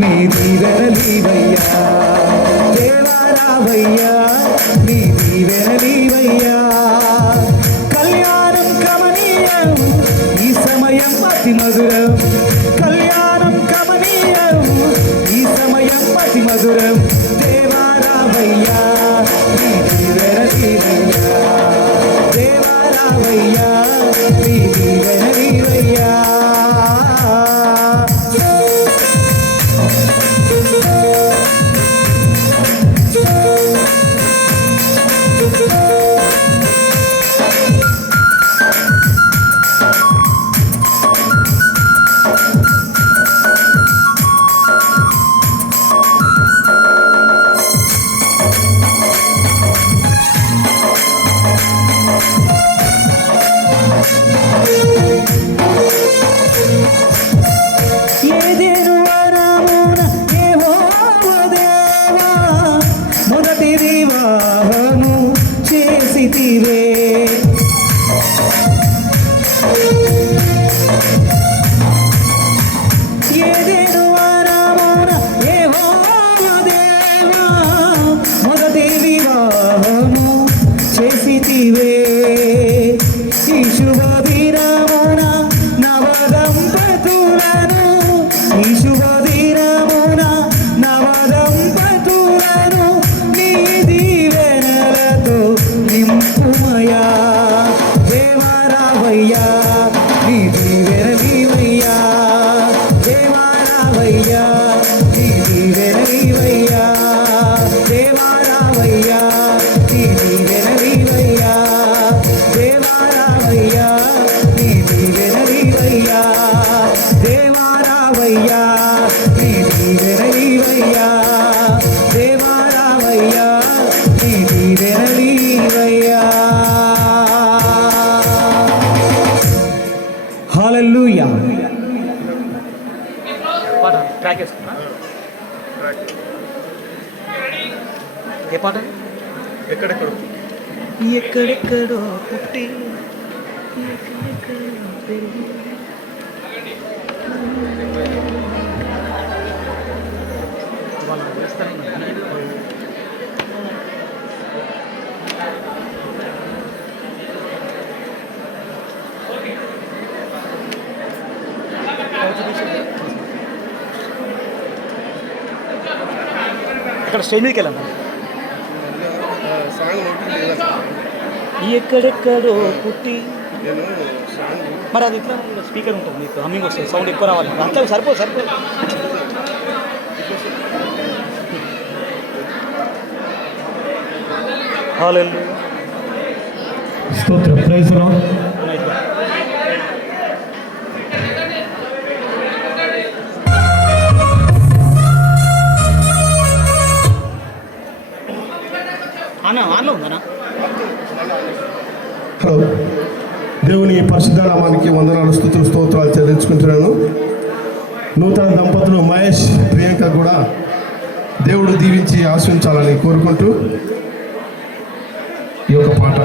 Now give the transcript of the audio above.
నీ దీవెనలీవయ్యా దేవా రావయ్యా నీ దీవెనలీవయ్యా కళ్యాణం కమనీయం ఈ సమయం అతి మధురం కళ్యాణం కమనీయం ఈ సమయం అతి మధురం దేవా రావయ్యా నీ దీవెనలీవయ్యా దేవా రావయ్యా నీ దీవెనలీవయ్యా హల్లెలూయా. ఏ పాట? ఎక్కడెక్కడో పుట్టి ఇక్కడ స్టేజ్ మీదకి వెళ్ళాను. ఎక్కడెక్కడో పుట్టి మరి అది ఇట్లా స్పీకర్ ఉంటుంది మీకు హమ్మింగ్ వస్తుంది సౌండ్ ఎక్కువ రావాలి అంతే సరిపోదు హల్లెలూయా స్తోత్రం ప్రైజ్ ది లార్డ్. హలో, దేవుని పరిశుద్ధ నామానికి వందనాలు స్తుతులు స్తోత్రాలు చెల్లించుకుంటున్నాను. నూతన దంపతులు మహేష్ ప్రియాంక కూడా దేవుడు దీవించి ఆశించాలని కోరుకుంటూ ఈ యొక్క పాట